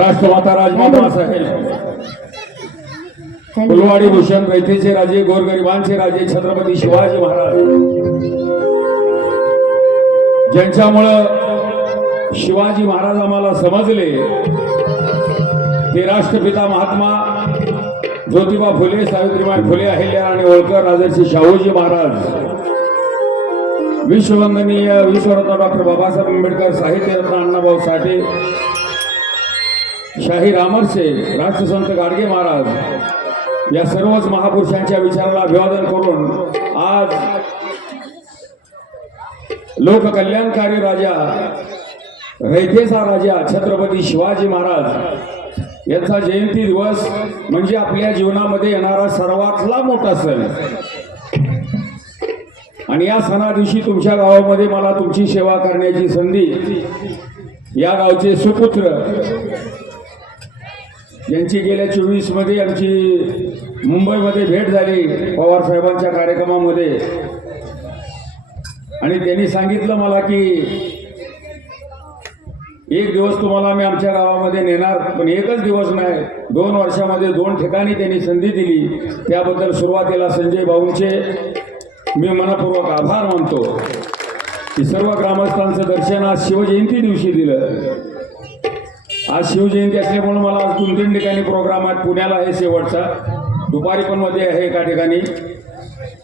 राष्ट्रमाता राजमाता साहेब फुलवाडी भूषण रयतेचे राजे गोरगरिबांचे राजे छत्रपती शिवाजी महाराज ज्यांच्यामुळं शिवाजी महाराज आम्हाला समजले ते राष्ट्रपिता महात्मा ज्योतिबा फुले सावित्रीबाई फुले अहिल्याराणी होळकर राजर्षी शाहूजी महाराज विश्ववंदनीय विश्वरत्न डॉक्टर बाबासाहेब आंबेडकर साहित्यरत्न अण्णाभाऊ साठे शाहीर अमरशे राष्ट्रसंत गाडगे महाराज या सर्वच महापुरुषांच्या विचाराला अभिवादन करून आज लोककल्याणकारी राजा रयतेचा राजा छत्रपती शिवाजी महाराज यांचा जयंती दिवस म्हणजे आपल्या जीवनामध्ये येणारा सर्वातला मोठा सण आणि या सणा दिवशी तुमच्या गावामध्ये मला तुमची सेवा करण्याची संधी या गावचे सुपुत्र यांची गेल्या 24 मध्ये आमची मुंबईमध्ये भेट झाली पवार साहेबांच्या कार्यक्रमामध्ये आणि त्यांनी सांगितलं मला की एक दिवस तुम्हाला मी आमच्या गावामध्ये नेणार पण एकच दिवस नाही 2 वर्षामध्ये 2 ठिकाणी त्यांनी संधी दिली त्याबद्दल सुरुवातीला संजय भाऊंचे मी मनपूर्वक आभार मानतो की सर्व ग्रामस्थांचं दर्शन आज शिवजयंती दिवशी दिलं आज शिवजयंती असल्यामुळे मला आज 2-3 ठिकाणी प्रोग्राम आहेत पुण्याला आहे शेवटचा दुपारी पण मध्ये आहे एका ठिकाणी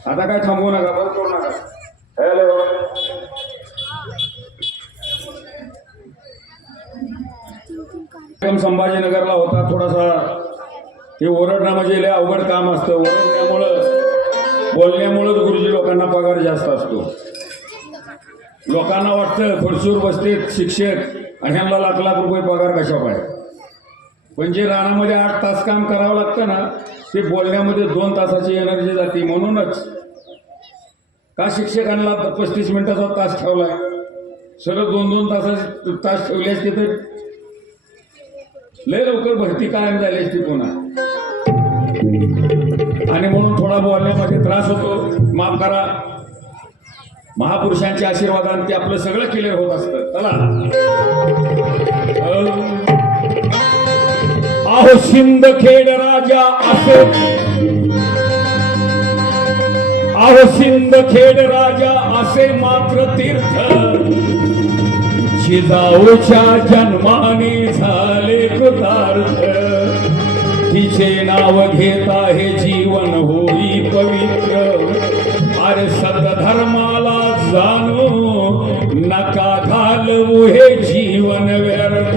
आता काय थांबवू नका बंद करू नका हॅलो संभाजीनगरला होता थोडासा हे ओरडणं म्हणजे लय अवघड काम असतं बोलण्यामुळेच गुरुजी लोकांना पगार जास्त असतो लोकांना वाटतं खुर्चीवर बसते शिक्षक आणि ह्यांना लाख रुपये पगार कशा पाहिजे पण जे रानामध्ये 8 तास काम करावं लागतं ना ते बोलण्यामध्ये 2 तासाची एनर्जी जाते म्हणूनच का शिक्षकांना 35 मिनिटाचा तास ठेवलाय सरळ 2-2 तासाचे तास ठेवले असते तर लय लवकर भरती कायम झाली असती पुन्हा आणि म्हणून थोडा बोलण्यामध्ये त्रास होतो माफ करा महापुरुषांच्या आशीर्वादाने ते आपलं सगळं क्लिअर होत असतं चला आहो सिंदखेड राजा असे आहो सिंदखेड राजा असे मात्र तीर्थ जिजाऊच्या जन्माने झाले कृतार्थ तिचे नाव घेता हे जीवन होई पवित्र अरे सतधर्माला जाणू नका घालवू हे जीवन व्यर्थ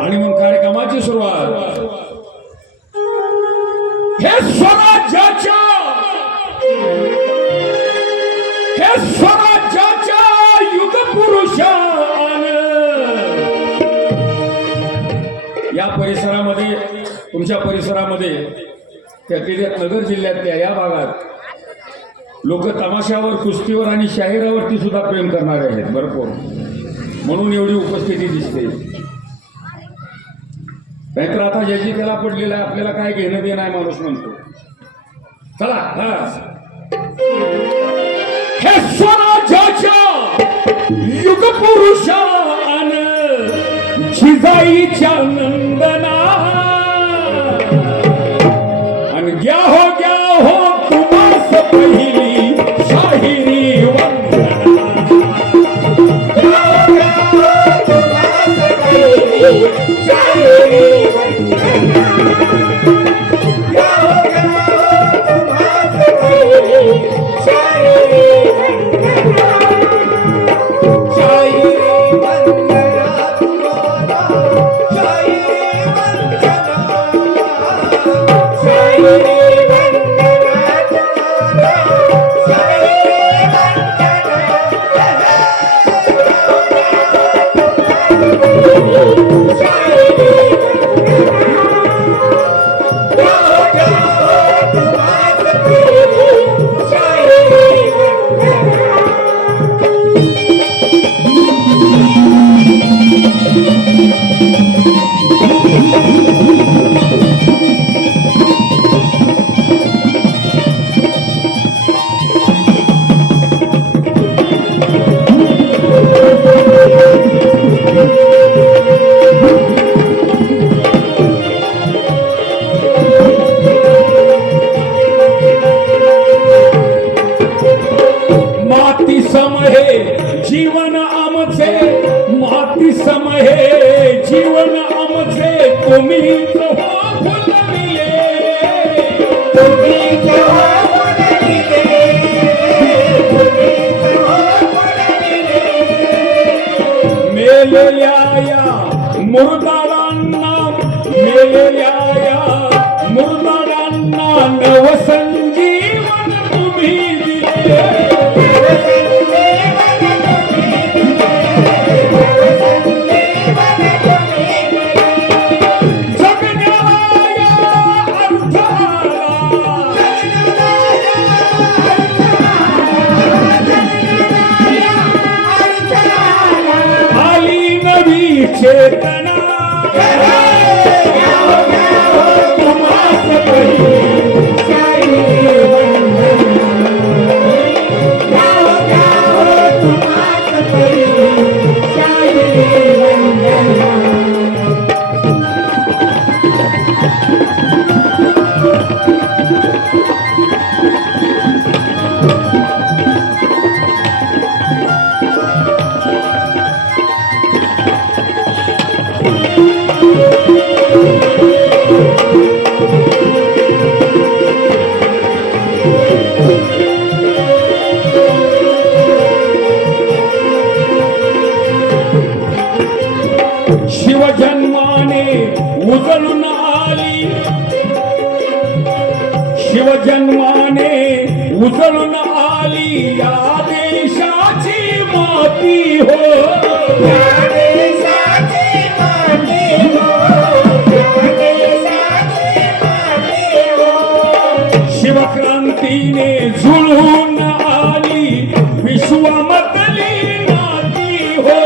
आणि मग कार्यक्रमाची सुरुवात हे स्वराज्याच्या युगपुरुषान या परिसरामध्ये तुमच्या परिसरामध्ये त्या नगर जिल्ह्यातल्या या भागात लोक तमाशावर कुस्तीवर आणि शाहिरावरती सुद्धा प्रेम करणारे आहेत भरपूर म्हणून एवढी उपस्थिती दिसते नाहीतर आता ज्याची त्याला पडलेला आहे आपल्याला काय घेणं देणं आहे माणूस म्हणतो चला हे स्वराज्याच्या युगपुरुषान जिजाईच्या नंदना आणि घ्या हो तुम्हास पहिली शाहिरी वंदना शाहिरी वंदना माती समहे जीवन आमचे, माती समहे जीवन आमचे, तुम्ही फुलविले, मेलेल्या या मुर्दारांना, मेलेल्या या मुर्दारांना नवसंजीवन तुम्ही दिले, चेतना शिवजन्माने उजळून आली, शिवजन्माने उजळून आली या देशाची माती हो, या देशाची माती हो, या देशाची माती हो. शिवक्रांतीने झुळून आली विश्वमधली नाती हो,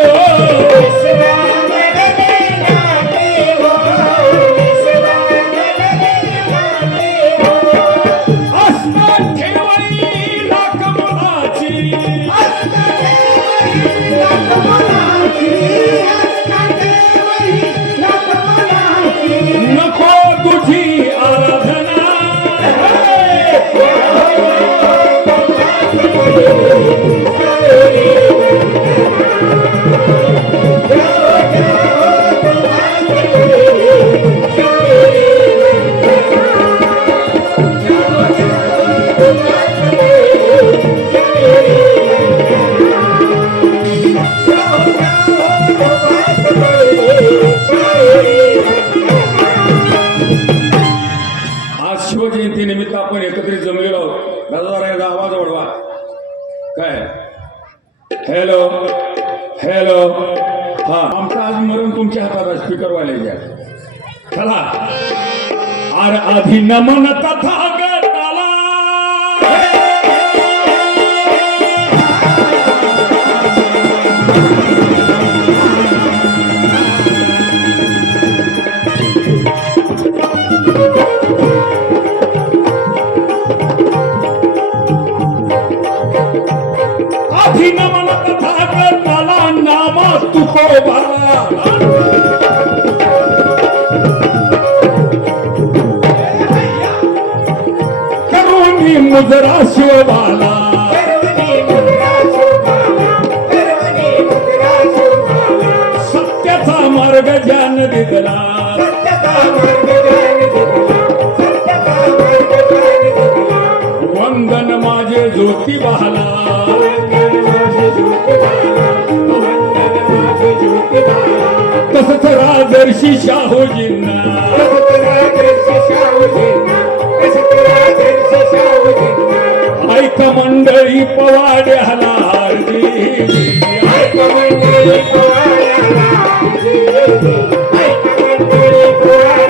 नको तुझी आराधना, शिवजयंती निमित्त आपण एकत्रित जमलेलो आहोत. दादा एकदा आवाज वाढवा. काय हॅलो हॅलो, हा आमचा आज मरण तुमच्या हातात स्पीकर वाल्याच्या. चला आर आधी नमन तथागताला, नमन तथागताला नामा तुकोबाला, करुणी मुजरा शिवबाला, सत्याचा मार्ग ज्ञान दिदला, वंदन माझे ज्योतिबाला, तसंच राजर्षी शाहूजींना, ऐक मंडळी पवाड्याला, ऐक मंडळी पवाड्याला, ऐक मंडळी पवाड्याला.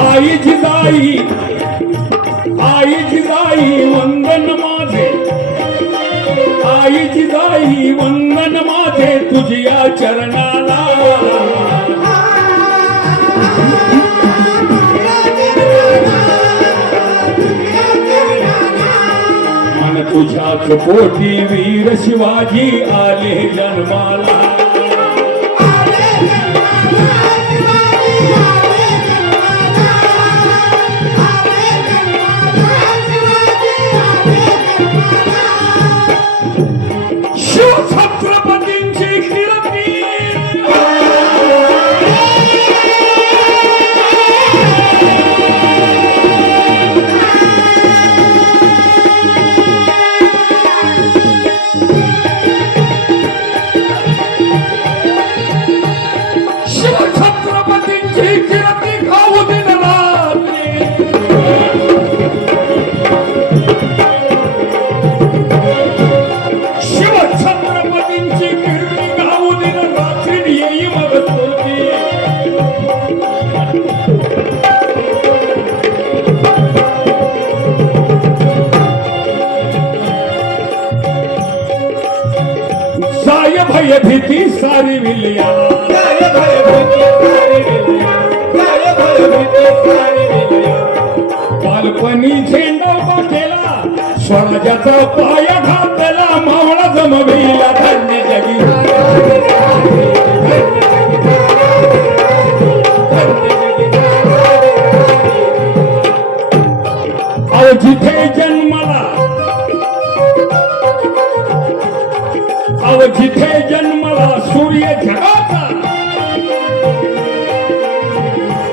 आई जिजाई जिजाई वंदन माझे, आई जिजाई वंदन माझे तुझ्या चरणाला. मन तुझ्याच पोटी वीर शिवाजी आले जन्माला. शिवछत्रपतींची कीर्ती खाऊ दिन रात्री. शिवछत्रपतींची कीर्ती गाऊ दिन रात्री येई मग स्तुती. जाय भय भीती सारी विलिया, जाय भय भीती सारी विलिया, जाय भय भीती सारी विलिया. बालपणी झेंडा उभा केला, स्वराज्याचा पाय घातला, मावळा जमविला धन्य जगी. अहो जिथे जन्माला, अहो जिथे जन्माला सूर्य जगाचा.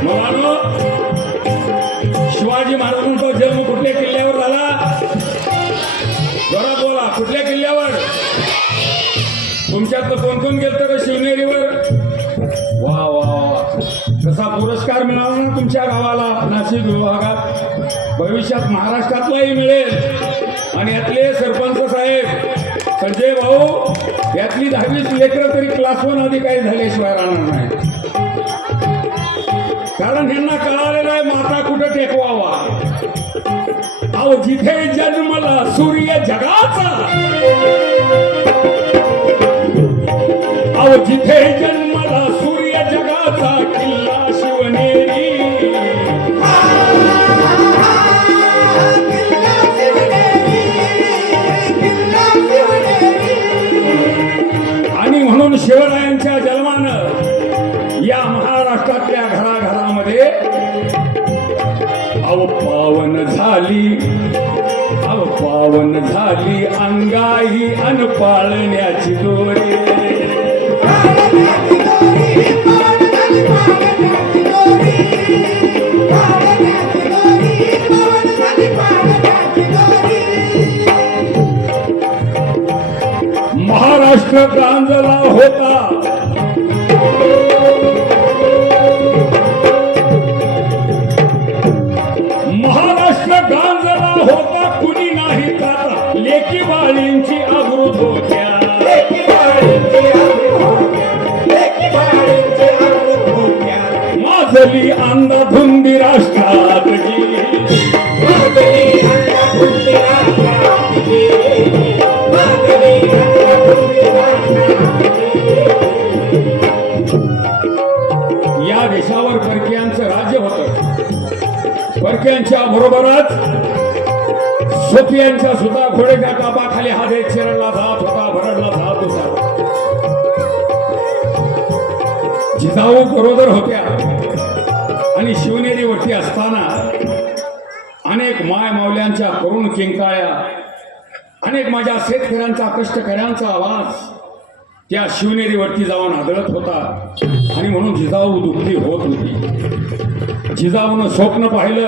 मुलांनो, शिवाजी महाराजांचा जन्म कुठल्या किल्ल्यावर झाला? जरा बोला, कुठल्या किल्ल्यावर? तुमच्यातलं कोण कोण गेलं का शिवनेरीवर? वा वा वा, कसा पुरस्कार मिळाला ना तुमच्या गावाला, नाशिक विभागात. भविष्यात महाराष्ट्रातलाही मिळेल. आणि यातले सरपंच साहेब संजय भाऊ, यातली 10वीच लेकरं तरी क्लास 1 अधिकारी झाल्याशिवाय राहणार नाही. कारण यांना कळालेलं आहे माता कुठं टेकवावा. अहो जिथे जन्मला सूर्य जगाचा, अहो जिथे जन्मला सूर्य जगाचा, किल्ला शिवनेरी. आणि म्हणून शिवरायांच्या जन्मानं या महाराष्ट्रातल्या घराघरामध्ये अव पावन झाली, अव पावन झाली अंगाई अन पाळण्याची दोरी. महाराष्ट्र गांजला होता, महाराष्ट्र गांजला होता, कुणी नाही काता. लेकी बाळींची अमृत होत्या, लेकी बाळींची अमृत होत्या, लेकी बाळींची अमृत होत्या. माझली अंधाधुंदी राष्ट्रात जी, माझली अंधाधुंदी राष्ट्रात जी, माझली अंधाधुंदी राष्ट्रात जी. या देशावर परकीयांचं राज्य होतं. परक्यांच्या बरोबरच सोपियांच्या सुद्धा घोडेच्या कापाखाली हा देश चिरडला जात होता, भरडला जात होता. जिजाऊ बरोबर होत्या. आणि शिवनेरीवरती असताना अनेक माय मावल्यांच्या करुण किंकाळ्या, अनेक माझ्या शेतकऱ्यांचा कष्टकऱ्यांचा आवाज त्या शिवनेरीवरती जाऊन आदळत होता. आणि म्हणून जिजाऊ दुःखी होत होती. जिजाऊनं स्वप्न पाहिलं,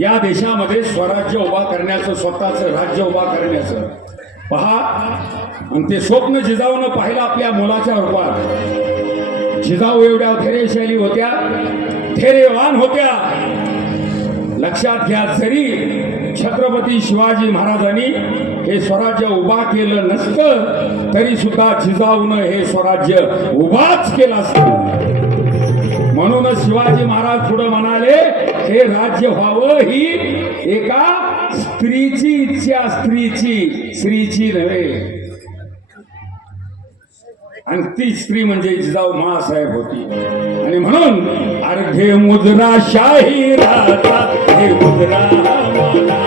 या देशामध्ये स्वराज्य उभा करण्याचं, स्वतःचं राज्य उभा करण्याचं. पहा, आणि ते स्वप्न जिजाऊनं पाहिलं आपल्या मुलाच्या रूपात. जिजाऊ एवढ्या धैर्यशाली होत्या, धैर्यवान होत्या. लक्षात घ्या, जरी छत्रपती शिवाजी महाराजांनी हे स्वराज्य उभा केलं नसतं तरी सुद्धा जिजाऊनं हे स्वराज्य उभाच केलं असतं. म्हणूनच शिवाजी महाराज पुढे म्हणाले, हे राज्य व्हावं ही एका स्त्रीची इच्छा, स्त्रीची नव्हे. आणि ती स्त्री म्हणजे जिजाऊ माँसाहेब होती. आणि म्हणून अर्धे मुद्रा शाही राहता, हे मुद्रा मला.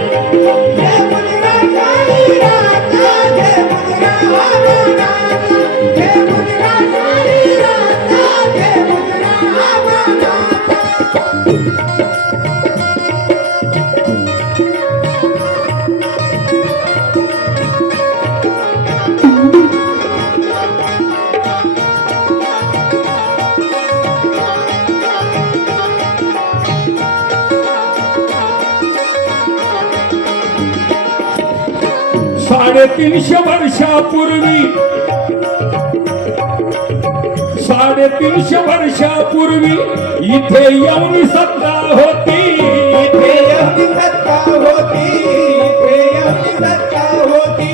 साडेतीनशे वर्षापूर्वी, 350 वर्षापूर्वी इथे येऊन सत्ता होती, इथे येऊन सत्ता होती, इथे येऊन सत्ता होती.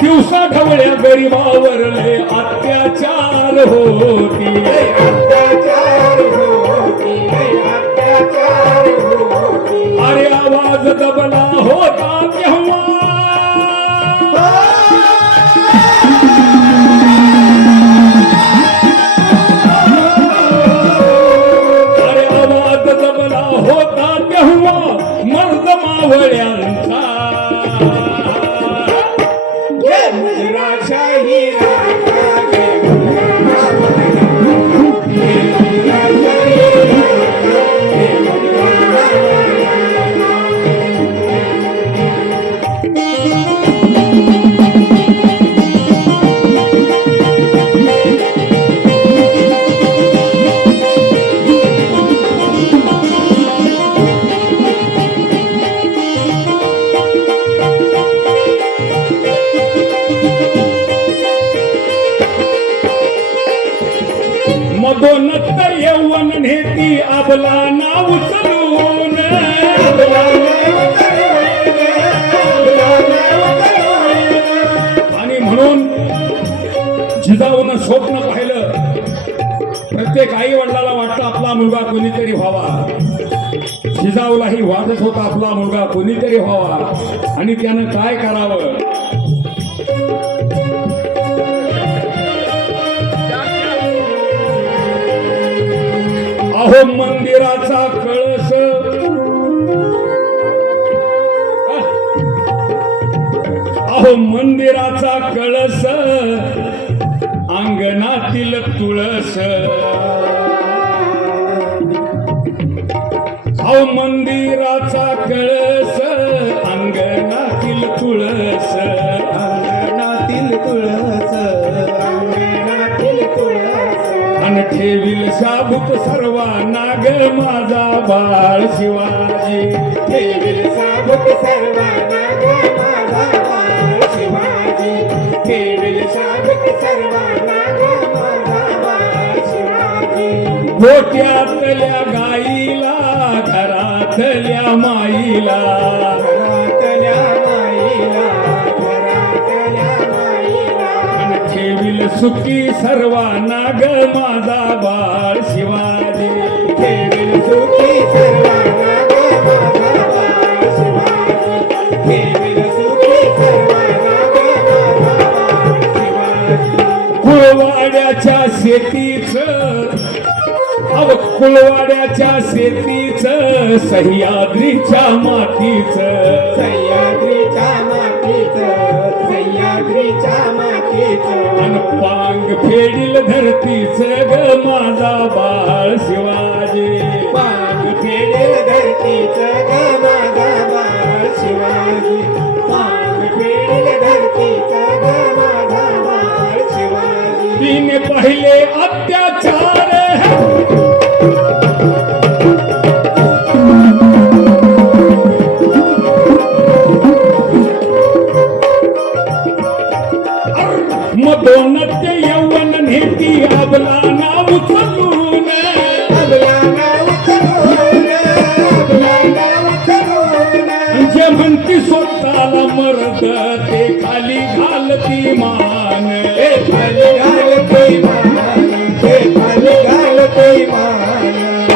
दिवसा ढवळ्या गरीबावरले अत्याचार होती, अत्याचार होती, अत्याचार होती. अरे आवाज दबला होता तेव्हा, अरे आवाज दबला होता तेव्हा मर्द मावळ्यांचा. ये मुद्राशाही राजा, ये मधोनत यौवन नेती आपला नाव उचलून, आणि म्हणून जिजाऊनं स्वप्न पाहिलं. प्रत्येक आई वडिलाला वाटतं आपला मुलगा कोणीतरी व्हावा. जिजाऊलाही वाटत होता आपला मुलगा कोणीतरी व्हावा. आणि त्यानं काय करावं, अहो मंदिराचा कळस, अहो मंदिराचा कळस, अंगणातील तुळस, अहो मंदिराचा कळस, अंगणातील तुळस, अंगणातील तुळस, अंगणातील तुळस. अन ठेवील शाबूत सर्वांना ग माझा बाळ शिवाजी, ठेवील साबूत सर्वांना ग माझा बाळ शिवाजी, ठेवील साबूत सर्वांना ग माझा बाळ शिवाजी. गोट्यातल्या गाईला, घरातल्या माईला, घरातल्या माईला, घरातल्या माईला. अन ठेवील सुखी सर्वांना ग माझा बाळ शिवाजी, ठेवील सुखी सर्वांना ग माझा बाळ शिवाजी, ठेवील सुखी सर्वांना ग माझा बाळ शिवाजी. कुळवाड्याच्या शेतीच, अव कुळवाड्याच्या शेतीच, सह्याद्रीच्या मातीच, सह्याद्रीच्या मातीचं, सह्याद्रीच्या मातीचं. अन पांग फेडील धरतीच ग माझा बाळ शिवाजी, पांग फेडेल धरतीचं ग माझा बाळ शिवाजी, पांग फेडेल धरतीचं ग माझा बाळ शिवाजी. तिने पहिले अत्याचार, मधोनत यौवन नेती आपला नाव उचलून, आपला नाव उचलून, आपला नाव उचलून. जे म्हणती स्वतःला मर्द ते खाली घालती मान, ते खाली घालते मान, ते खाली घालते मान.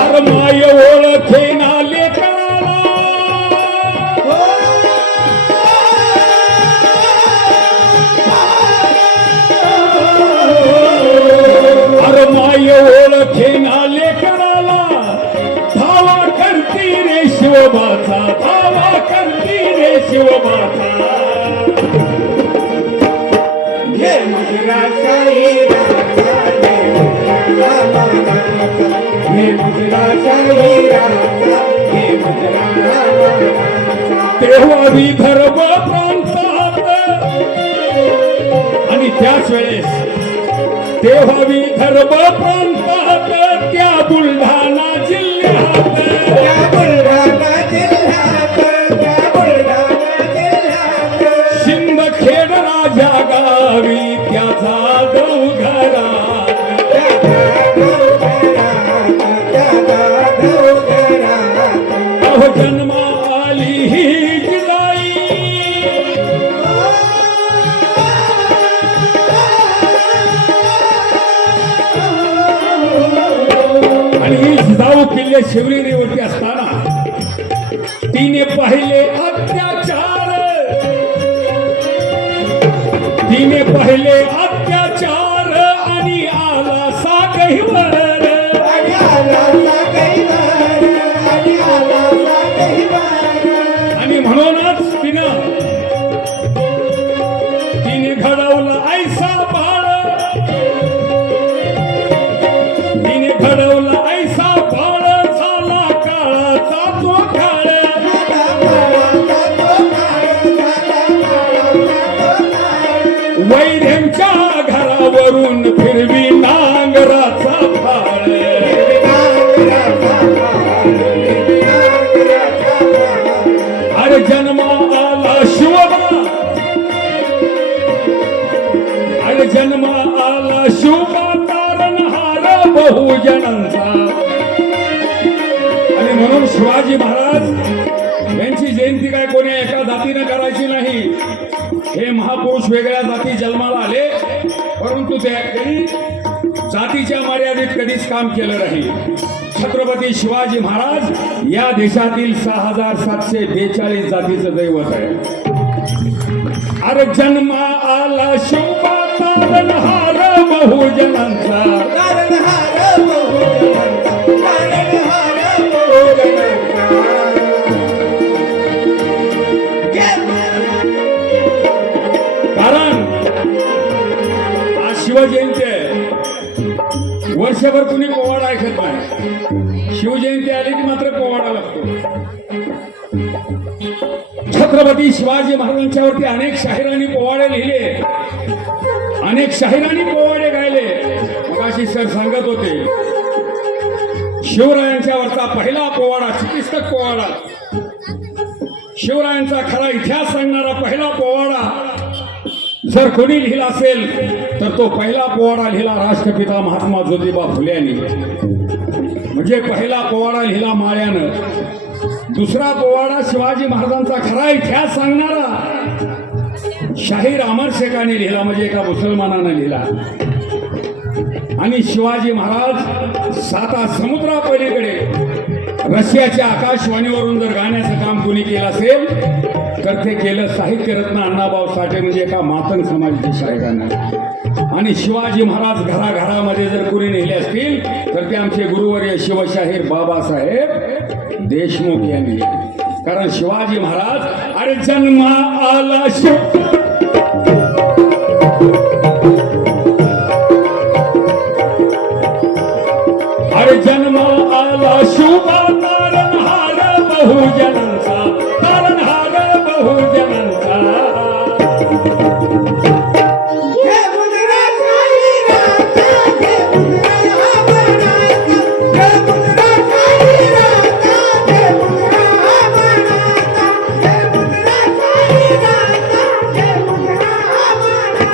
अर माय ओळखे ना लेकरा, शिवबाचा धावा करती रे शिवबाचा घे मुजराशाही राजा घे मुजरा मानाचा घे मुजराशाही राजा घे मुजरा मानाचा तेव्हा विदर्भ प्रांतात आणि त्याच वेळेस तेव्हा विदर्भ प्रांतात त्या बुलढाणा जिल्ह्यात त्या बुलढाणा जिल्ह्यात त्या बुलढाणा जिल्ह्यात शिंदखेड राजा गावी त्या जाधव घरात त्या जाधव घरात अहो जन्मा आली ही जिजाई आणि ही जिजाऊ किल्ले शिवनेरीवरती असताना तिने पाहिले अत्याचार तिने पाहिले अत्याचार आणि आला सागहीवर आणि आला सागहीवर आणि आला सागहीवर आणि म्हणूनच तिने घडवलं ऐसा बाळ तिने घडवलं ऐसा बाळ झाला काळाचा तो काळ वैऱ्यांच्या घरावरून फिरवी नांगराचा फाळ अरे जन्मा आला शिवबा अरे जन्मा आला शिवबा तारणहार बहुजनांचा आणि म्हणून शिवाजी महाराज यांची जयंती काय कोणी एका जातीनं करायची नाही हे महापुरुष वेगळ्या जाती जन्माला आले परंतु त्यांनी जातीच्या मर्यादेत कधीच काम केलं नाही छत्रपती शिवाजी महाराज या देशातील 6742 जातीचं दैवत आहे अरे जन्मा आला शिवबा तारणहार बहुजनांचा तारणहार बहुजनांचा तारणहार बहुजनांचा कारण आज शिवजयंती आहे वर्षभर कुणी पोवाडा ऐकत नाही शिवजयंती आली की मात्र पोवाडा लागतो छत्रपती शिवाजी महाराजांच्यावरती अनेक शाहिरांनी पोवाडे लिहिले अनेक शाहिरांनी पोवाडे गायले मगाशी सर सांगत होते शिवरायांच्यावरचा पहिला पोवाडा चिकित्सक पोवाडा शिवरायांचा खरा इतिहास सांगणारा पहिला पोवाडा जर कोणी लिहिला असेल तर तो पहिला पोवाडा लिहिला राष्ट्रपिता महात्मा ज्योतिबा फुले यांनी म्हणजे पहिला पोवाडा लिहिला माळ्यानं दुसरा पोवाडा शिवाजी महाराजांचा खरा इतिहास सांगणारा शाहीर अमर शेखाने लिहिला म्हणजे एका मुसलमानानं लिहिला आणि शिवाजी महाराज 7 समुद्रापलीकडे रशियाच्या आकाशवाणीवरून जर गाण्याचं काम कोणी केलं असेल तर ते केलं साहित्यरत्न अण्णाभाऊ साठे म्हणजे एका मातंग समाजाच्या शाहिरांना आणि शिवाजी महाराज घराघरामध्ये जर कोणी नेले असतील तर ते आमचे गुरुवर्य शिवशाहीर बाबासाहेब देशमुख यांनी कारण शिवाजी महाराज अरे जन्मा आला अरे जन्मा आला शिवबा तारणहार बहुजनांचा तारणहार बहुजनांचा घे मुजराशाही राजा घे मुजरा मानाचा घे मुजराशाही राजा घे मुजरा मानाचा घे मुजराशाही राजा घे मुजरा मानाचा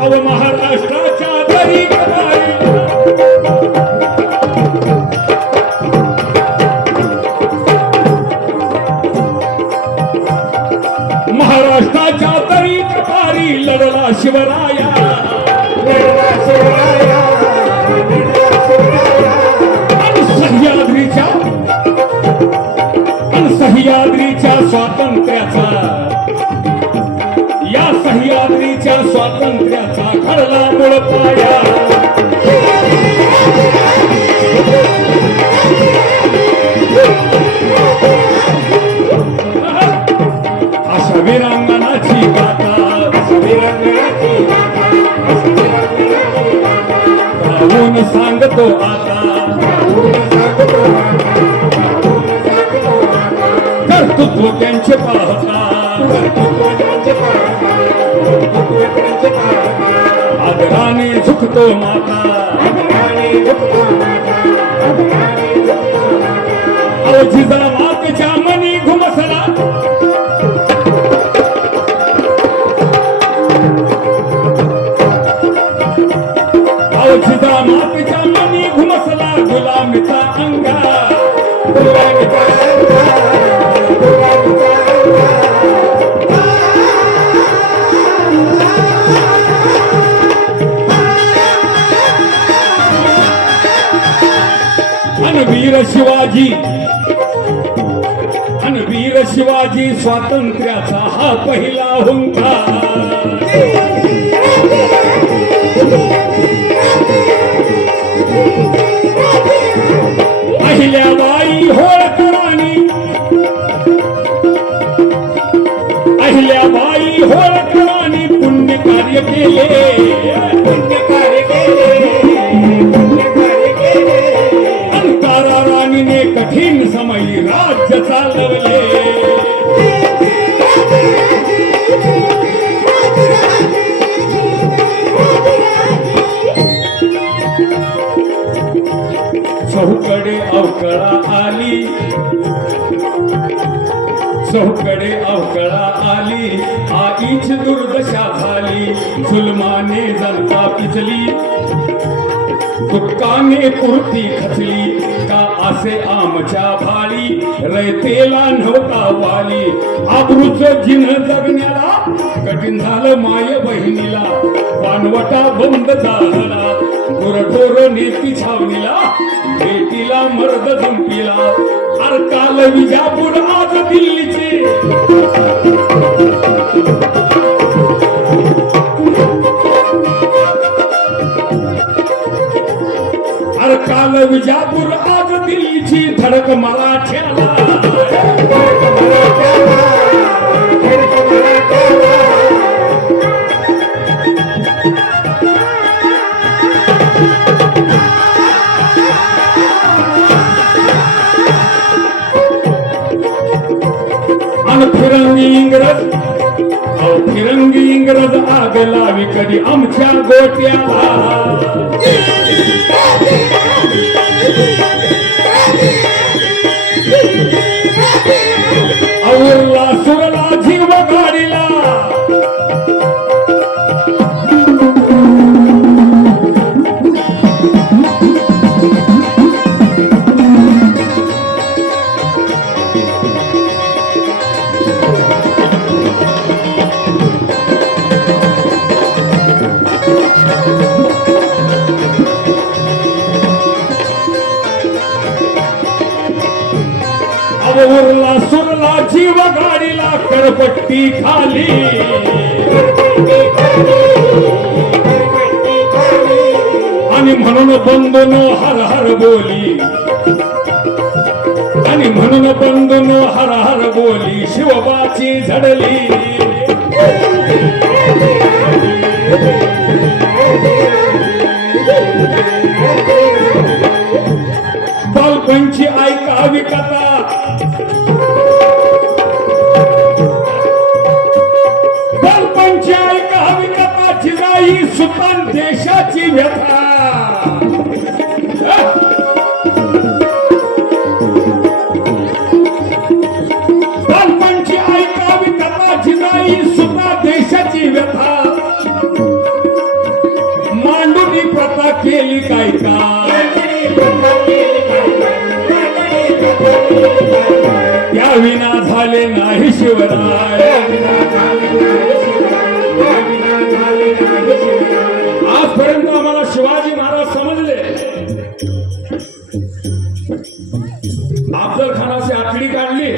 अव महाराष्ट्राच्या दरी कबारी महाराष्ट्राच्या तरी कपारी लढला शिवराया लढला शिवराया लढला शिवराया आणि सह्याद्रीच्या स्वातंत्र्याचा या सह्याद्रीच्या स्वातंत्र्याचा घडला मूळ पाया माता अगराणी दुःख माता अगराणी दुःख माता अहो जिजामातेच्या मनी घुमसला अहो जिजामातेच्या मनी घुमसला गुलामीचा अंगार गुलामीचा अंगार गुलामीचा अन वीर शिवाजी स्वातंत्र्याचा हा पहिला हुंकार अहिल्याबाई होळकरांनी पुण्य कार्य केले पुण्यकार्य केले पुण्यकार्य केले अंकारा राणीने कठीण समयी राज्य चालवले चौकडे अवकळा आली आईच दुर्दशा झाली जुलमाने जनता पिचली दुःखाने पुरती खचली का असे आमच्या भाळी रयतेला नव्हता वाली आबरूच जिन जगण्याला कठीण झालं माय बहिणीला पानवटा बंद झाला गुरढोर नेती छावणीला बेटीला मर्द झंपीला अरकाल विजापूर आज दिल्लीचे अरकाल विजापूर आज दिल्लीची धडक मराठ्याला फिरंगी इंग्रज आग लावी कधी आमच्या गोट्याला औरला सुरला जीव गाडीला उरला सुरला जीव गाडीला करपट्टी खाली आणि म्हणून बंधनो हर हर बोली हर हर बोली शिवबाची झडली बालपणची ऐकावी कथा जिजाई सुतान देशाची व्यथा बालपणची ऐकावी कथा जिजाई सुता देशाची व्यथा मांडुनी प्रथा केली काय का त्या विना झाले नाही शिवराय आजपर्यंत आम्हाला शिवाजी महाराज समजले अफजल खानाची आखडी काढली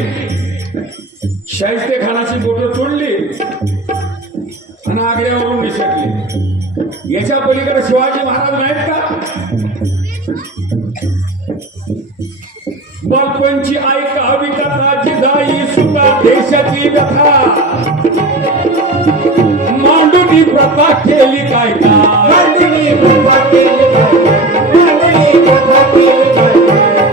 शाहिस्ते खानाची बोटं तोडली आणि आग्र्यावरून निसटली याच्या पलीकडे शिवाजी महाराज नाहीत का बालपणची ऐकावी कथा जिजाई सुद्धा देशाची व्यथा मांडुनी प्रथा केली काय का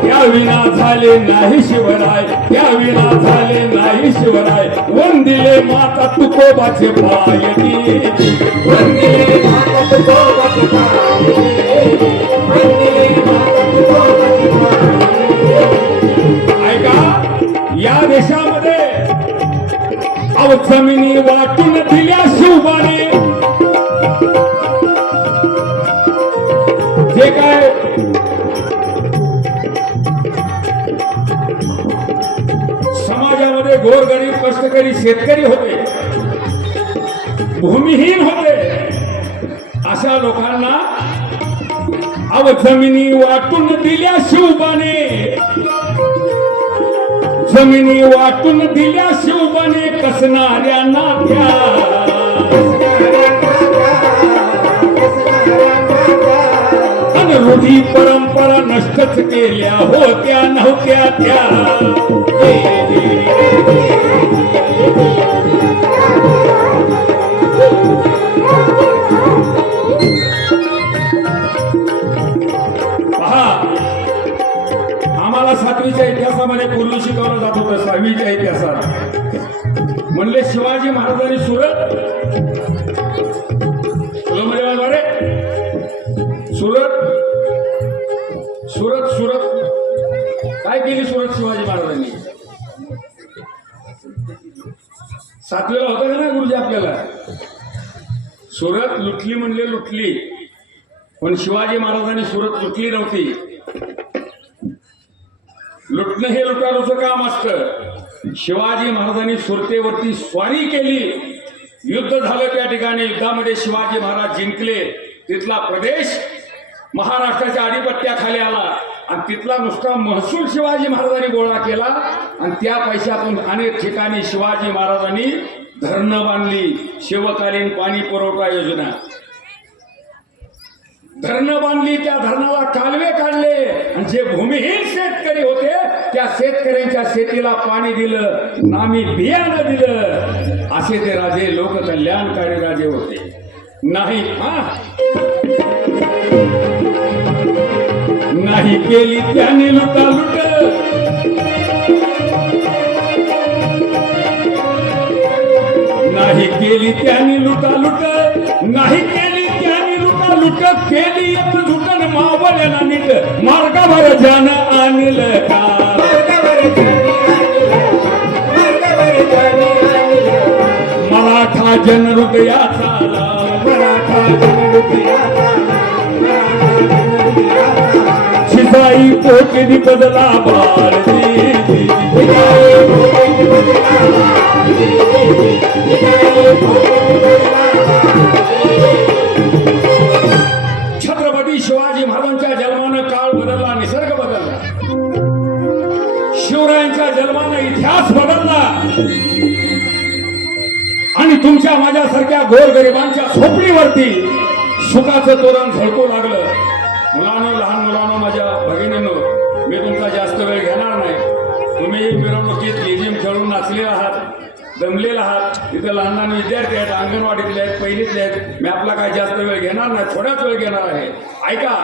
त्या विना झाले नाही शिवराय त्या विना झाले नाही शिवराय वंदिले माता तुकोबाचे पाय वंदिले माता तुझो बघताय वंदे मातरम तुझो बघताय ऐका या देशामध्ये अव जमिनी वाटून दिल्या शिवबाने जे काय समाजामध्ये गोरगरीब कष्टकरी शेतकरी होते भूमिहीन होते अशा लोकांना अव जमिनी वाटून दिल्या शिवबाने जमिनी वाटून दिल्या शिवबाने कसणाऱ्या नात्या आणि रूढी परंपरा नष्टच केल्या होत्या नव्हत्या त्या पहा आम्हाला सातवीच्या इतिहासामध्ये पूर्वी शिकवलं जात होतं सहावीच्या इतिहासात म्हणले शिवाजी महाराजांनी सुरत सुरत सुरत सुरत काय केली सुरत शिवाजी महाराजांनी सातवीला होतं का ना गुरुजी आपल्याला सुरत लुटली म्हणले लुटली पण शिवाजी महाराजांनी सुरत लुटली नव्हती लुटणं हे लुटारूचं काम असतं शिवाजी महाराजांनी सुरतेवरती स्वारी केली युद्ध झालं त्या ठिकाणी युद्धामध्ये शिवाजी महाराज जिंकले तिथला प्रदेश महाराष्ट्राच्या आधिपत्याखाली आला आणि तिथला नुसता महसूल शिवाजी महाराजांनी गोळा केला आणि त्या पैशातून अनेक ठिकाणी शिवाजी महाराजांनी धरणं बांधली शिवकालीन पाणी पुरवठा योजना धरणं बांधली त्या धरणाला कालवे काढले आणि जे भूमिहीन शेतकरी होते त्या शेतकऱ्यांच्या शेतीला पाणी दिलं नामी बियाणं दिलं असे ते राजे लोककल्याणकारी राजे होते नाही नाही केली त्याने लुटालुट नाही केली त्याने लुटालुट नाही केली त्याने लुटालुट केली एकजुटन मावळ्याला नीट मार्गावर जाण आणलं का मराठा जनहृदयाचा मराठा जनहृदयाचा शिसाई पोटली बदला भारती छत्रपती शिवाजी महाराजांच्या जन्मानं काळ बदलला निसर्ग बदलला शिवरायांच्या जन्मानं इतिहास बदलला आणि तुमच्या माझ्यासारख्या गोरगरिबांच्या झोपडीवरती सुखाचं तोरण झळकू लागलं मुलांनो लहान मुलांनो माझ्या भगिनींनो मी तुमचा जास्त वेळ घेणार नाही तुम्ही मिरवणुकीत लेझिम खेळून नाचलेला आहात दमलेला आहात इथं लहान लहान विद्यार्थी आहेत अंगणवाडीतले आहेत पहिलीतले आहेत मी आपला काय जास्त वेळ घेणार नाही थोडाच वेळ घेणार आहे ऐका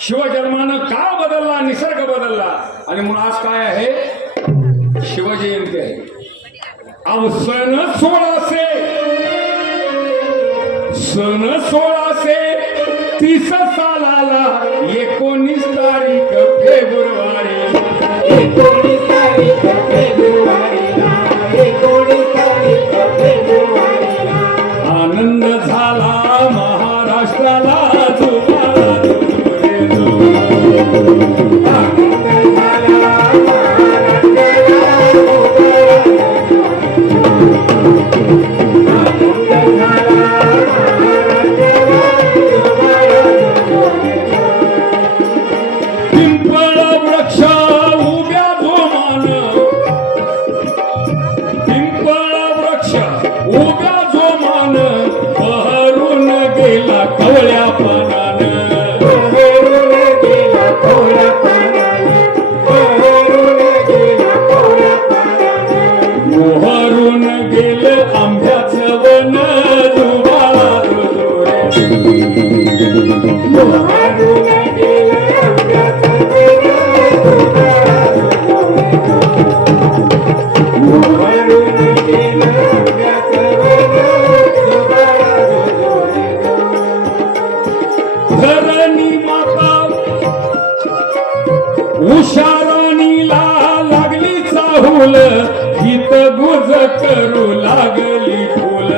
शिवजन्मानं काळ बदलला निसर्ग बदलला आणि म्हणून आज काय आहे शिवजयंती आहे अब सन 1630 सालाला 19 तारीख फेब्रुवारी 19 तारीख फेब्रुवारीला 19 तारीख फेब्रुवारीला आनंद झाला महाराष्ट्राला तुम्हाला आनंद झाला पिंपळ वृक्ष उभ्या फुल हित गुज करू लागली फुल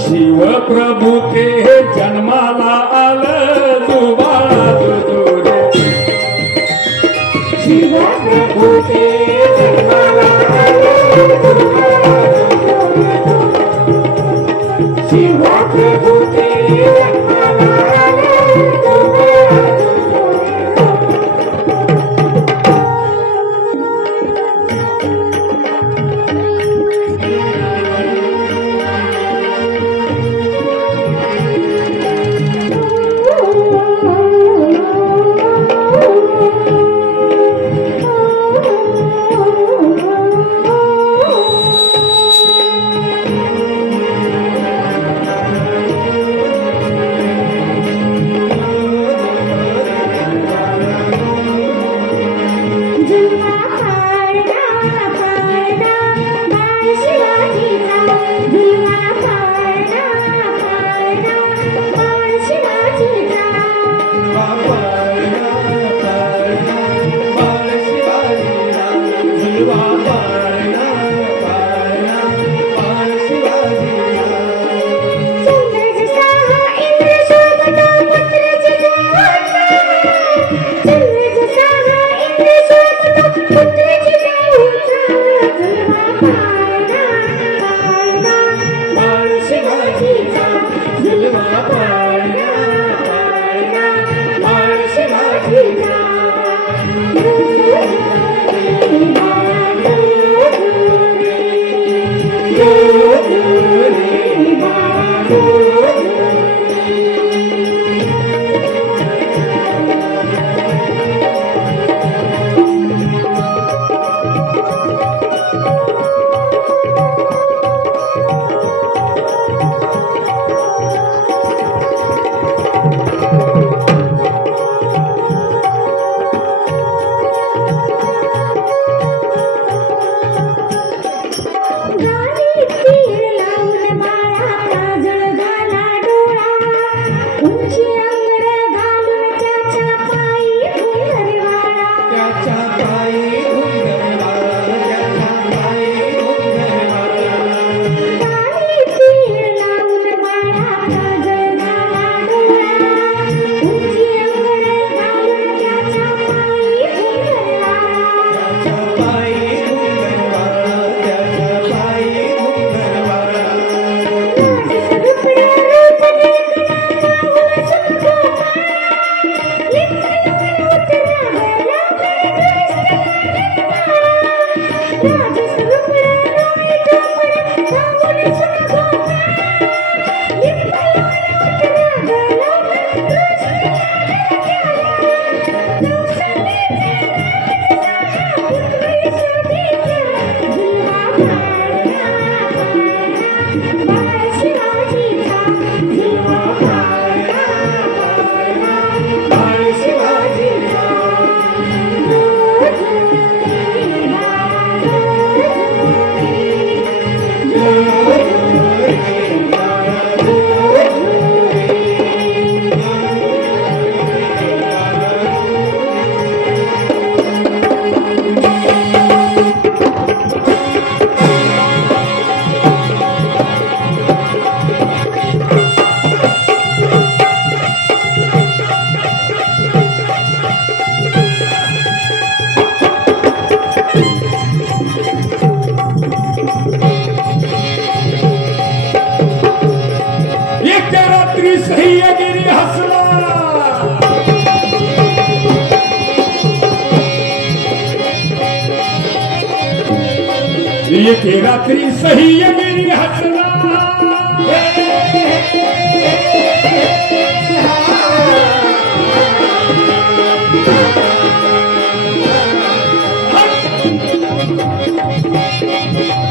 शिव प्रभू ते जन्माला आलं जुबाळा दुदुरे शिव प्रभू ते जन्माला शिव प्रभू ते येथे रात्री सह्यगिरी हसला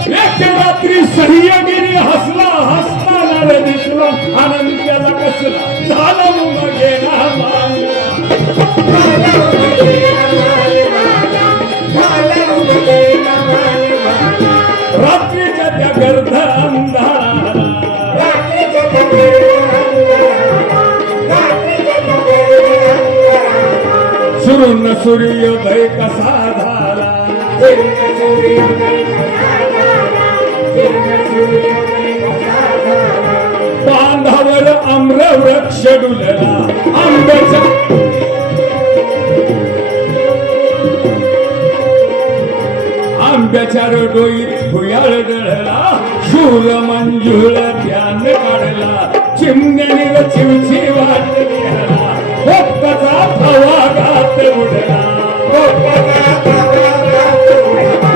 येथे रात्री सह्यगिरी हसला हसताना रे दिसला आनंद त्याला कसला झाला मुंगा गेला रात्रीच्या त्या गर्द अंधारात फिरून सूर्योदय कसा झाला फिरून सूर्योदय कसा झाला, फिरून सूर्योदय कसा झाला. बांधावर आम्रवृक्ष डुलला आंब्याच्या आंब्याच्या डोईत भुयाळ डळला शूर मंजुळ ध्यान काढला चिमण्याने चिवची वाट निघाला भक्ताचा थवा घात उडला गोपका तवा गात उडला,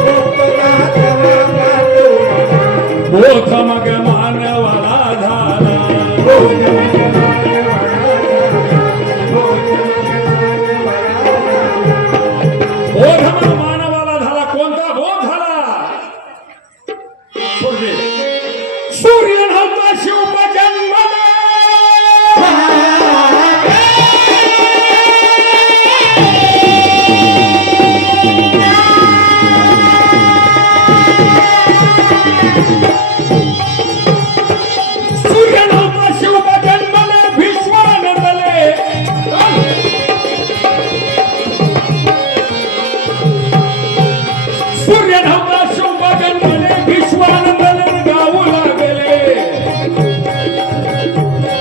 गोपका तवा गात उडला. बोध मग मानवाला झाला बोध मग मानवाला झाला, बोध मग मानवाला झाला. बोध मग मानवाला झाला. कोणता बोध झाला? सूर्य नव्हता शिव जन्मला सूर्य नव्हता शिव जन्मले भीष्मानंदले सूर्य नव्हता शिव जन्मले भीष्मानंदले गाऊ लागले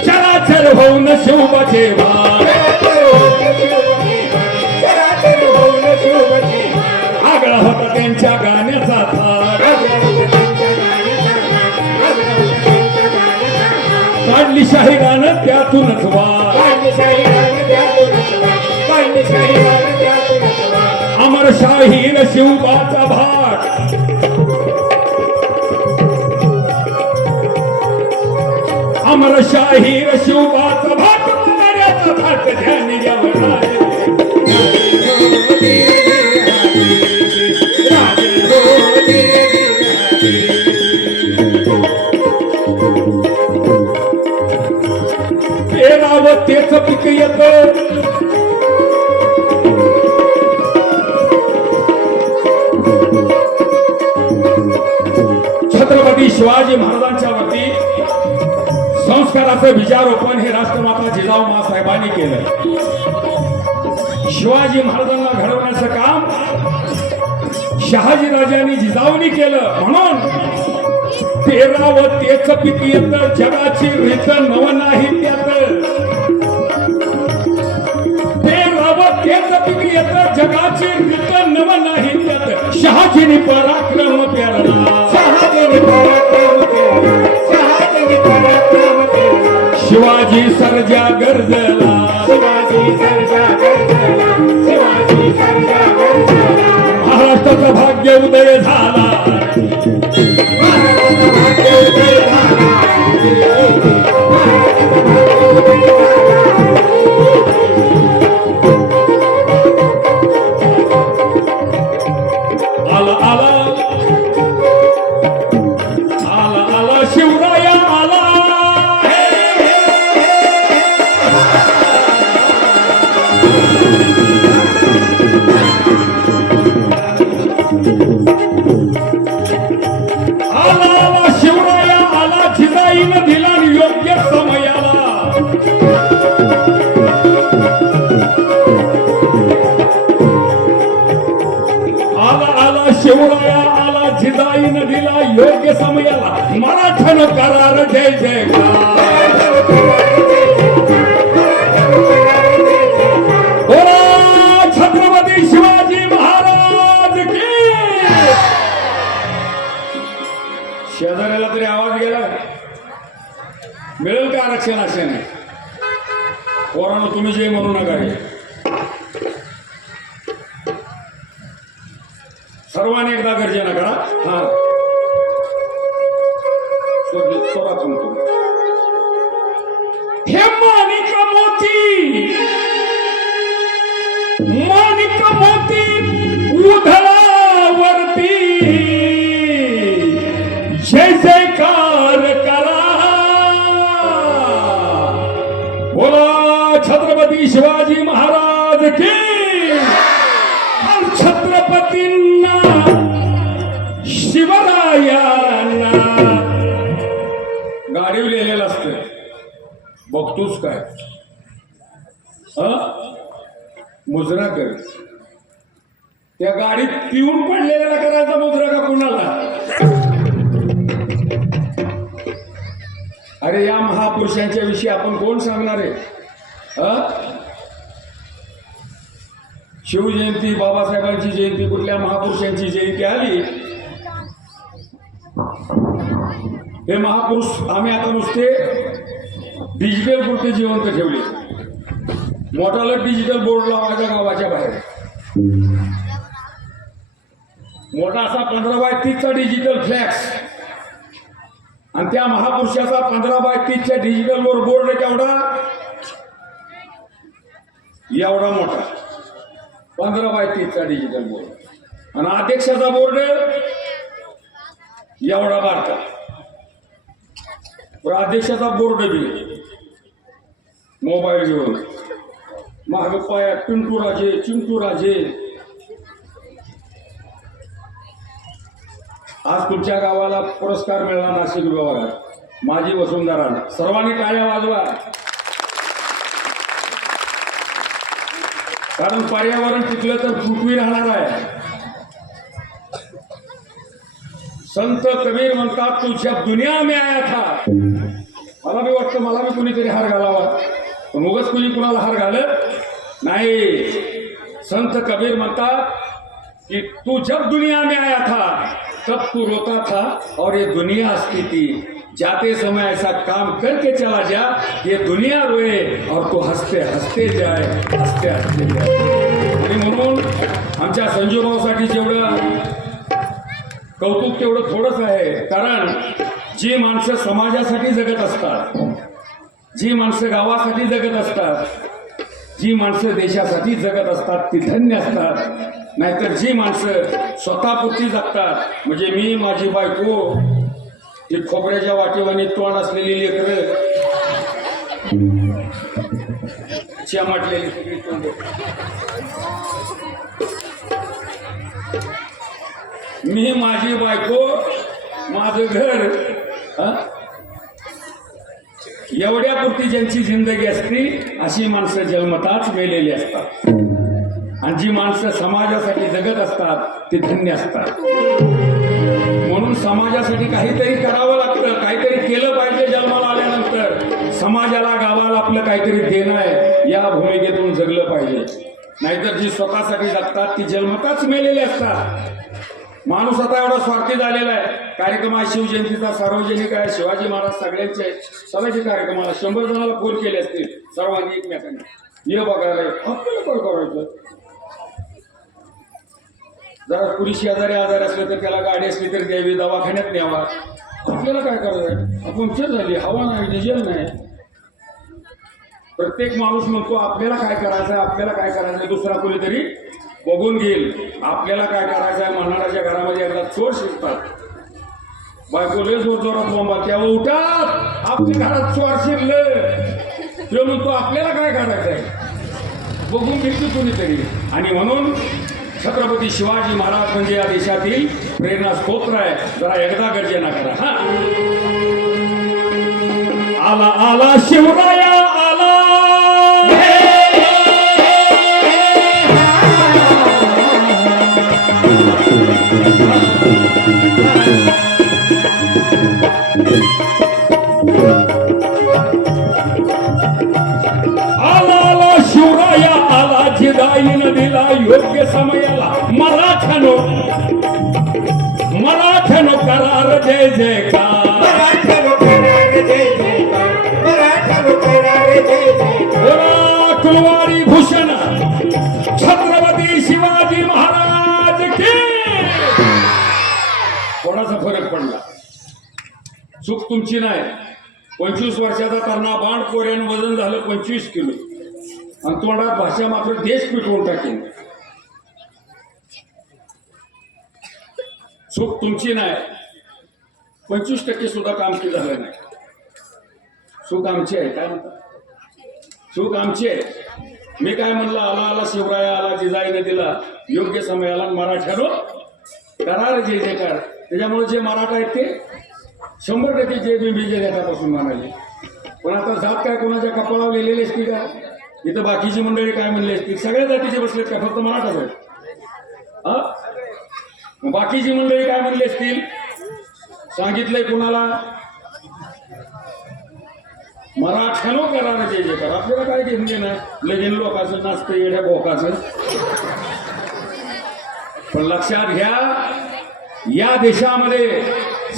चराचर होऊन शिवचे भाग आगळा होता त्यांच्या गाण्याचा थाट काढली शाही गाणं त्यातूनच वाद अमरशाहीर शिवबाचा भाट अमरशाहीर शिवबाचा भाट गाण्याचा थाट ध्यानी जवळ पेरावं तेच पीक येत छत्रपती शिवाजी महाराजांच्या वती संस्काराचं बीजारोपण हे राष्ट्रमाता जिजाऊ साहेबांनी केलं. शिवाजी महाराजांना घडवण्याचं काम शहाजी राजांनी जिजाऊनी केलं. म्हणून पेरावं तेच पीक येत जगाची रीत नव नाही त्यात पेरावं तेच पीक येत जगाची रीत नव नाही त्यात शहाजीने पराक्रम पेरला शिवाजी सर्जा गरजला महाराष्ट्राचं भाग्य उदय झाला आला आला आला आला शिवराया आला आला आला शिवराया आला जिजाईनं दिला योग्य समयाला आला आला शिवराया आला जिजाईनं दिला योग्य समयाला मराठन करार जय जयकार बोला छत्रपती शिवाजी महाराज की शेजाऱ्याला तरी आवाज गेला मिळेल का आरक्षण असे नाही पोरांनो तुम्ही जे म्हणू नका रे सर्वांनी एकदा गर्जना करा हा स्वरात म्हणतो हे माणिक मोती उधळावरती जय जयकार करा बोला छत्रपती शिवाजी महाराज की छत्रपतींना शिवरायांना गाडीवर लिहिलेलं असतं बघतोच काय मुजरा कर. त्या गाडीत पिऊन पडलेल्याला करायचा मुजरा का कुणाला? अरे या महापुरुषांच्या विषयी आपण कोण सांगणार आहे? शिवजयंती, बाबासाहेबांची जयंती, कुठल्या महापुरुषांची जयंती आली, हे महापुरुष आम्ही आता नुसते डिजिटल पुरते जिवंत ठेवले. मोठाला डिजिटल बोर्ड लावायचा गावाच्या बाहेर, मोठा असा 15x30चा डिजिटल फ्लॅक्स, आणि त्या महापुरुषाचा 15x30च्या डिजिटल वर बोर्ड केवढा? एवढा मोठा 15x30चा डिजिटल बोर्ड. आणि अध्यक्षाचा बोर्ड एवढा बारका. अध्यक्षाचा बोर्ड बी मोबाईल घेऊन माग पायात पिंटू राजे, चिंटू राजे. आज तुमच्या गावाला पुरस्कार मिळाला नाशिक विभागात, माझी वसुंधरा. सर्वांनी टाळ्या वाजवा, कारण पर्यावरण टिकलं तर पृथ्वी राहणार आहे. संत कबीर म्हणतात, तू जब दुनिया में आया था. मला बी वाटतं मला बी कुणीतरी हार घालावा, पण उगाच कुणी कुणाला हार घालत नाही. संत कबीर म्हणतात कि तू जब दुनिया में आया था तब तू रोता था और ये दुनिया हंसती थी. जाते समय ऐसा काम करके चला जा, ये दुनिया रोए और तू हंसते हंसते जाए, हंसते हंसते जाए. आणि म्हणून आमच्या संजूभाऊसाठी जेवढं कौतुक तेवढं थोडंच आहे. कारण जी माणसं समाजासाठी जगत असतात, जी माणसं गावासाठी जगत असतात, जी माणसं देशासाठी जगत असतात ती धन्य असतात. नाहीतर जी माणसं स्वतःपुरती जगतात, म्हणजे मी, माझी बायको, ती खोबऱ्याच्या वाटेवानी तोंड असलेली लेकरं, चिमटलेली सगळी तोंड, मी, माझी बायको, माझं घर, एवढ्यापुरती ज्यांची जिंदगी असती अशी माणसं जन्मताच मेलेली असतात. आणि जी माणसं समाजासाठी जगत असतात ती धन्य असतात. म्हणून समाजासाठी काहीतरी करावं लागतं, काहीतरी केलं पाहिजे. जन्माला आल्यानंतर समाजाला, गावाला आपलं काहीतरी देणं आहे, या भूमिकेतून जगलं पाहिजे. नाहीतर जी स्वतःसाठी जगतात ती जन्मताच मेलेली असतात. माणूस आता एवढा स्वार्थी झालेला आहे. कार्यक्रम आहे शिवजयंतीचा, सार्वजनिक आहे, शिवाजी महाराज सगळ्यांचे सगळ्याचे कार्यक्रमाला 100 जणांना फोन केले असतील सर्वांनी एकमेकांनी, ये बघायला. आपल्याला काय करायचं? जरा पुरुषी आजारी असले तर त्याला गाडी असली तर द्यावी, दवाखान्यात न्यावा. आपल्याला काय करायचं? पंक्चर झाली, हवा नाही, डिझेल नाही. प्रत्येक माणूस म्हणतो आपल्याला काय करायचं, आपल्याला काय करायचं, दुसरा कोणीतरी बघून घेईल. आपल्याला काय करायचं आहे म्हणणाऱ्याच्या घरामध्ये एकदा चोर शिरतात. बायको लय जोर जोरात बोंबा, त्यावर उठात, आपल्या घरात चोर शिरलं. तो म्हणतो आपल्याला काय करायचं आहे, बघून घेईल कोणीतरी. आणि म्हणून छत्रपती शिवाजी महाराज म्हणजे या देशातील प्रेरणा स्तोत्र आहे. जरा एकदा गर्जना करा. हा, आला आला शिवराया आला, आला आला शिवराया आला, जिजाईनं दिला योग्य समयाला. मराठ्यानो मराठ्यानो करार जय जयकार, कुलवारी भूषण छत्रपती शिवाजी महाराज की. कोणाचा फरक पडला? चूक तुमची नाही. 25 वर्षाचा करणा बाण पोऱ्यानं वजन झालं 25 किलो, आणि तोंडात भाषा मात्र देश पिटवून टाकेल. चूक तुमची नाही. 25% सुद्धा काम केलं झालं नाही. चूक आमची आहे. काय म्हणतात? चूक आमची आहे. मी काय म्हणलं, आला आला शिवराया आला, जिजाईने दिला योग्य समयाला. मराठ्यानो करार जय जयकार. त्याच्यामुळे जे मराठा आहेत ते 100% जे विजय घेतापासून म्हणाले. पण आता जात काय कोणाच्या कपाळावर लिहिलेली असते का? इथं बाकीची मंडळी काय म्हणली असतील? सगळ्या जातीचे बसलेत का फक्त मराठाच आहेत? हा? मग बाकीची मंडळी काय म्हणली असतील? सांगितलंय कुणाला? मराठ्यानो करा जे जे करा. आपल्याला काय घेऊन नाही लगीन लोकांचं नाचतं येड्या भोकाचं. पण लक्षात घ्या, या देशामध्ये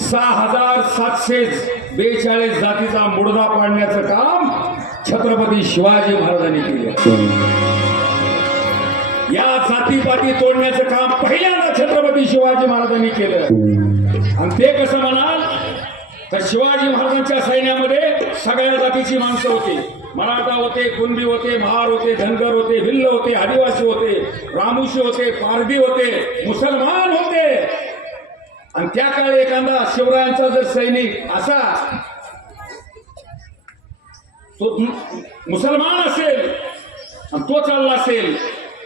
6,742 जातीचा मुडदा पाडण्याचं काम छत्रपती शिवाजी महाराजांनी केलं. या जातीपाती तोडण्याचं काम पहिल्यांदा छत्रपती शिवाजी महाराजांनी केलं. आणि ते कसं म्हणाल तर शिवाजी महाराजांच्या सैन्यामध्ये सगळ्या जातीची माणसं होती. मराठा होते, कुणबी होते, महार होते, धनगर होते, भिल्ल होते, आदिवासी होते, रामुशी होते, पारधी होते, मुसलमान होते. आणि त्या काळी एखादा शिवरायांचा जर सैनिक असा तो मुसलमान असेल आणि तो चालला असेल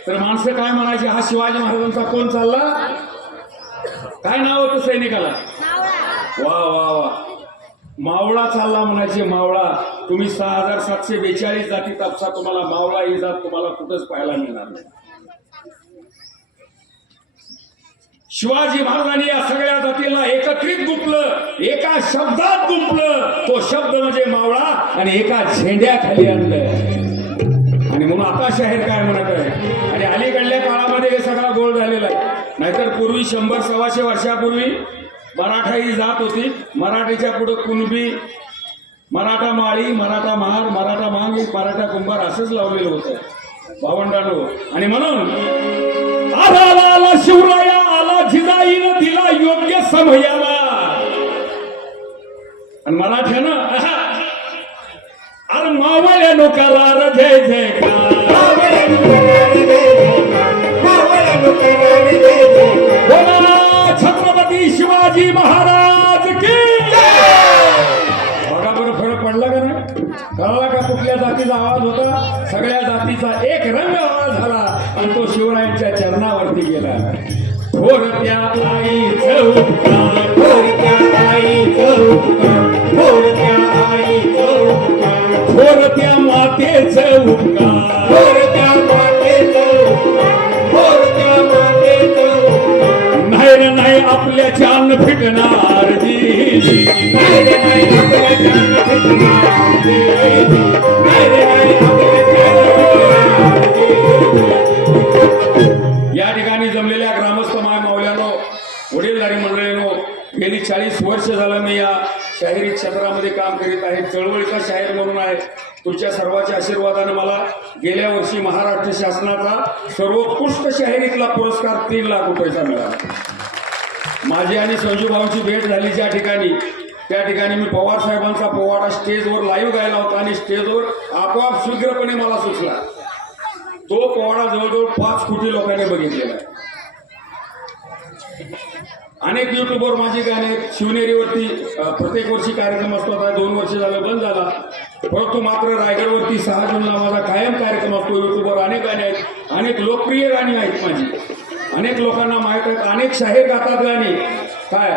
तर माणसं काय म्हणायची? हा शिवाजी महाराजांचा कोण चालला? काय नाव होतं सैनिकाला? वा वा वा, मावळा चालला म्हणायचे. मावळा. तुम्ही 6,742 जाती तापसा, तुम्हाला मावळा ही जात तुम्हाला कुठंच पाहायला मिळणार नाही. शिवाजी महाराजांनी या सगळ्या जातीला एकत्रित गुंपलं, एका शब्दात गुंपलं. तो शब्द म्हणजे मावळा, आणि एका झेंड्याखाली आणलं. आणि म्हणून आता शाहीर काय म्हणत आहे? आणि अलीकडल्या काळामध्ये हे सगळा गोळ झालेला आहे. नाहीतर पूर्वी 100-125 वर्षापूर्वी मराठा ही जात होती. मराठीच्या पुढे कुणबी, मराठा माळी, मराठा महार, मराठा मांग, मराठा कुंभार असंच लावलेलं होतं भावंडांनो. आणि म्हणून आला शिवराया आला, जिजाईनं दिला योग्य समयाला. आणि मराठ्यानं अरे मावळ्यानो करा जय जयकार, बोला छत्रपती शिवाजी महाराज की. बघा बरं फरक पडला का नाही? कळला का कुठल्या जातीचा आवाज होता? सगळ्या जातीचा एक रंग आवाज झाला आणि तो शिवरायांच्या चरणावरती गेला. थोरत्या आईचं उपकार, थोरत्या आईचं उपकार, थोरत्या आईचं उपकार, थोरत्या मातेचं उपकार, थोरत्या मातेचं उपकार, थोरत्या मातेचं उपकार. नाही रे नाही आपल्या चान फिटणार जी, नाही रे नाही आपल्या चान फिटणार जी, नाही रे नाही आपल्या चान फिटणार जी. या ठिकाणी जमलेल्या ग्रामस्थ माय मावल्यानो, वडीलधारी मंडळीनो, गेली 40 वर्ष झालं मी या शाहिरी क्षेत्रामध्ये काम करीत आहे. चळवळीचा शाहीर म्हणून आहे. तुमच्या सर्वांच्या आशीर्वादाने मला गेल्या वर्षी महाराष्ट्र शासनाचा सर्वोत्कृष्ट शाहिरीतला पुरस्कार 3 लाख रुपयाचा मिळाला. माझी आणि संजू भाऊंची भेट झाली ज्या ठिकाणी, त्या ठिकाणी मी पवार साहेबांचा पोवाडा स्टेजवर लाईव्ह गायला होता आणि स्टेजवर आपोआप शीघ्रपणे मला सुचला. तो पोवाडा जवळजवळ 5 कोटी लोकांनी बघितलेला आहे. अनेक युट्यूबवर माझी गाणे शिवनेरीवरती प्रत्येक वर्षी कार्यक्रम असतो. आता 2 वर्ष झालं बंद झाला, परंतु मात्र रायगडवरती 6 जूनला माझा कायम कार्यक्रम असतो. युट्यूबवर अनेक गाणी आहेत, अनेक लोकप्रिय गाणी आहेत माझी, अनेक लोकांना माहीत आहेत, अनेक शाहीर गातात गाणी. काय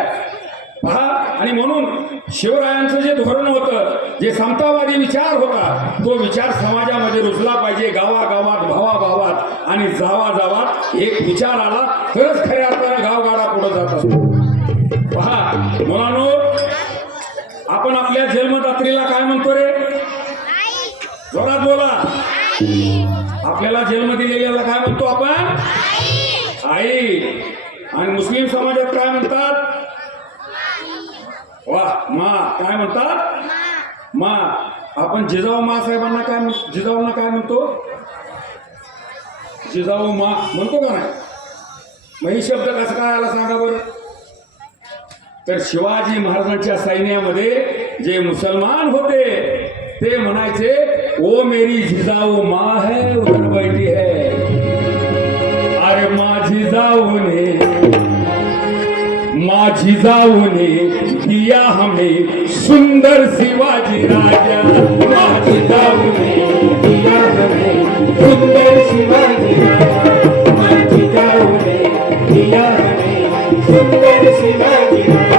पहा. आणि म्हणून शिवरायांचं जे धोरण होतं, जे समतावादी विचार होता, तो विचार समाजामध्ये रुजला पाहिजे. गावागावात, भावाभावात आणि जावाजावात एक विचार आला तरच खऱ्या अर्थानं गावगाडा पुढे जात असतो. पहा मुलांनो, आपण आपल्या जन्मदात्रीला काय म्हणतो रे? जोरात बोला. आपल्याला जन्म दिलेल्याला काय म्हणतो आपण? आई. आणि मुस्लिम समाजात काय म्हणतात? वा, मा. काय म्हणतात? मा. आपण जिजाऊ मा साहेबांना काय, जिजाऊंना काय म्हणतो? जिजाऊ मा म्हणतो का नाही? मग ही शब्द कसं काय आला सांगा बरं? तर शिवाजी महाराजांच्या सैन्यामध्ये जे मुसलमान होते ते म्हणायचे, ओ मेरी जिजाऊ माँ है उधर बैठी है. अरे माँ जिजाऊने दिया हमें सुंदर शिवाजी राजा. माँ जिजाऊने दिया हमें सुंदर शिवाजी राजा. माँ जिजाऊने दिया हमें सुंदर शिवाजी राजा.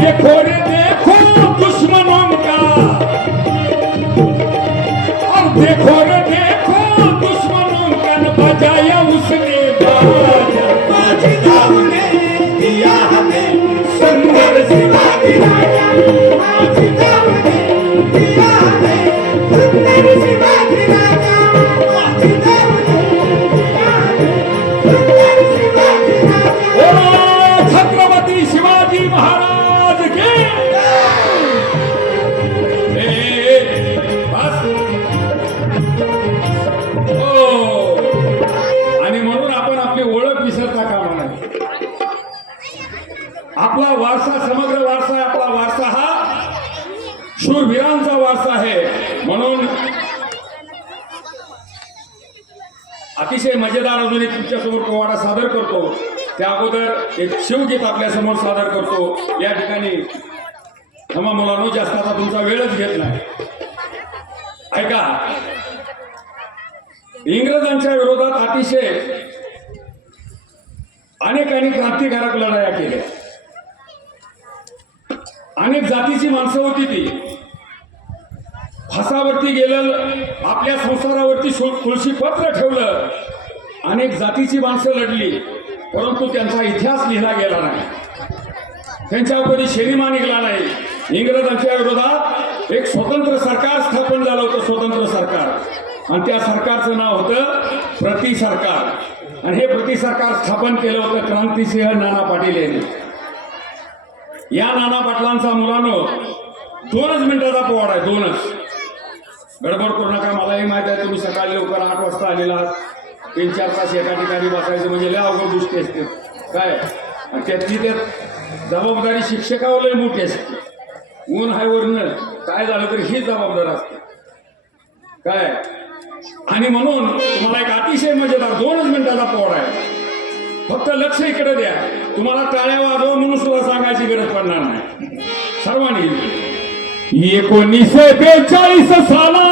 देखो रे देखो दुश्मनों का, और देखो रे देखो दुश्मनों का न बजाया उसने बाजा। माझी दावने दिया हमें सुंदर शिवाजी राजा, माझी दावने दिया हमें सुंदर शिवाजी राजा, माझी दावने दिया हमें सुंदर शिवाजी राजा। ओ छत्रपती शिवाजी महाराज के बस. ओ, आणि म्हणून आपण आपली ओळख विसरता कामा नये. आपला वारसा समग्र वारसा आहे. आपला वारसा हा शूरवीरांचा वारसा आहे. म्हणून अतिशय मजेदार अजून एक तुमच्यासमोर पोवाडा सादर करतो. त्या अगोदर एक शिवगीत आपल्या समोर सादर करतो. या ठिकाणी क्षमा मुलांनो, जास्त आता तुमचा वेळच घेत नाही. ऐका, इंग्रजांच्या विरोधात अतिशय अनेकांनी क्रांतिकारक लढाया केल्या. अनेक जातीची माणसं होती ती. फासावरती गेलं, आपल्या संसारावरती तुळशी पत्र ठेवलं. अनेक जातीची माणसं लढली, परंतु त्यांचा इतिहास लिहिला गेला नाही. त्यांच्यावर कधी शेरीमा निघाला नाही. इंग्रजांच्या विरोधात एक स्वतंत्र सरकार स्थापन झालं होतं, स्वतंत्र सरकार. आणि त्या सरकारचं नाव होतं प्रति सरकार. आणि हे प्रति सरकार स्थापन केलं होतं क्रांतिसिंह नाना पाटील यांनी. या नाना पाटलांचा मुलांनो 2च मिनिटाचा पोवाडा आहे. 2च. गडबड करू नका. मलाही माहित आहे तुम्ही सकाळी लवकर 8 वाजता आलेला आहात. 3-4 तास एका ठिकाणी बसायचं म्हणजे लय अवघड गोष्टी असते काय. आणि त्यातली त्यात जबाबदारी शिक्षकावर लय मोठी असते. ऊन हाय वरनं काय झालं तरी ही जबाबदार असते काय. आणि म्हणून तुम्हाला एक अतिशय मजेदार 2च मिनिटाचा पोवाडा आहे. फक्त लक्ष इकडे द्या. तुम्हाला टाळ्या वाजव म्हणून सुद्धा सांगायची गरज पडणार नाही. सर्वांनी 1942 साला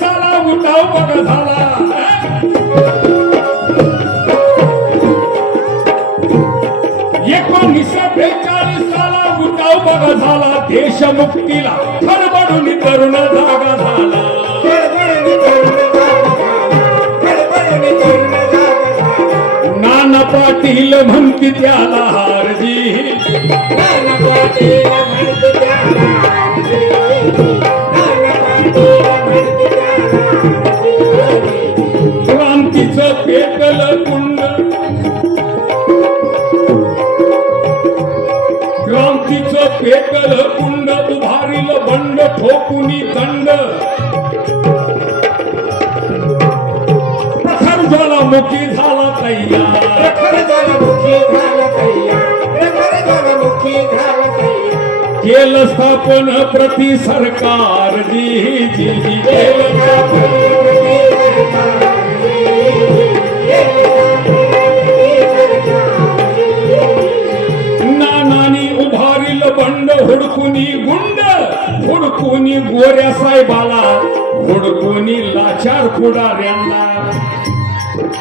साला उठाव बघा झाला. 1942 साला उठाव बघा झाला. देशमुक्तीला खरबडून तरुण जागा झाला. नाना पाटील म्हणती त्याला हारजी, क्रांतीचं पेटलं कुंड, क्रांतीचं पेटलं कुंड, उभारील बंड ठोकुनी दंड. प्रखर ज्वालामुखी झाला तैयार, प्रखर ज्वालामुखी झाला तैयार, प्रखर ज्वालामुखी झाला तैयार. केलं स्थापन प्रति सरकार जी जी जी केलं स्थापन. नानानी उभारील बंड, हुडकुनी गुंड, हुडकुनी गोऱ्या साहेबाला, हुडकुनी लाचार पुढाऱ्यांना.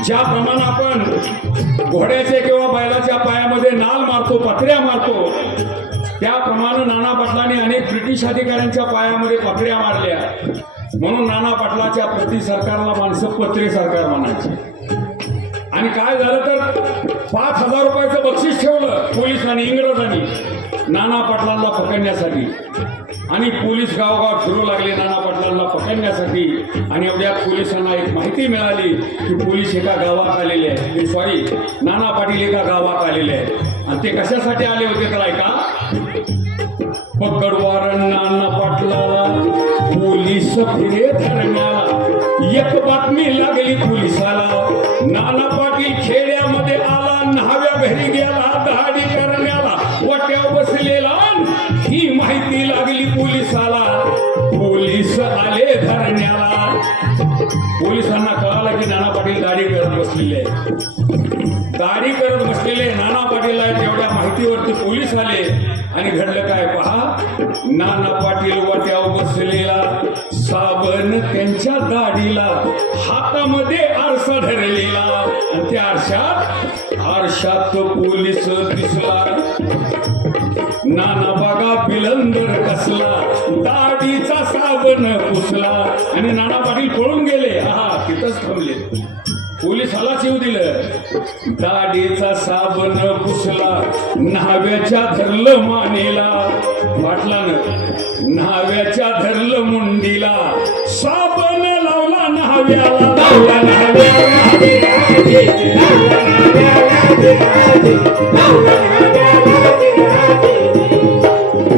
ज्याप्रमाणे आपण घोड्याचे किंवा बैलाच्या पायामध्ये नाल मारतो, पत्र्या मारतो, त्याप्रमाणे नाना पाटलांनी अनेक ब्रिटिश अधिकाऱ्यांच्या पायामध्ये पत्र्या मारल्या. म्हणून नाना पाटलाच्या प्रति सरकारला माणसं पत्रे सरकार म्हणायची. आणि काय झालं तर 5,000 रुपयाचं बक्षीस ठेवलं पोलिसांनी, इंग्रजांनी नाना पाटलांना पकडण्यासाठी. आणि पोलीस गावगाव फिरू लागले नाना पाटलांना पकडण्यासाठी. आणि एवढ्यात पोलिसांना एक माहिती मिळाली की पोलीस एका गावात आलेले आहेत, सॉरी नाना पाटील एका गावात आलेले आहेत. आणि ते कशासाठी आले होते तर ऐका. पकडवार नाना पाटलाला पोलीस फिरे धरण्याला. एक बातमी लागली पोलिसाला, नाना पाटील खेड्यामध्ये आला, न्हाव्या घरी गेला, दहाडी करण्याला. वाट्यावर बसलेला ही माहिती लागली पोलिसाला, पोलीस आले धरण्याला. पोलिसांना कळालं की नाना पाटील दाढी करत बसलेले दाढी करत बसलेले नाना पाटीलला तेवढ्या माहितीवरती पोलीस आले. आणि घडलं काय पहा, नाना पाटील वाट्यावर बसलेला, साबण त्यांच्या दाढीला, हातामध्ये आरसा धरलेला. आणि त्या आरशात पोलीस दिसला. नाना बागा पिलंदर कसला, दाढीचा साबण पुसला. आणि नाना पाटील पळून गेले. तिथंच थांबले. पोलिसाला शिव दिलं. दाढीचा साबण पुसला, न्हाव्याच्या धरलं मानेला, पाटलानं न्हाव्याच्या धरलं मुंडीला, साबण लावला न्हाव्याला, लावला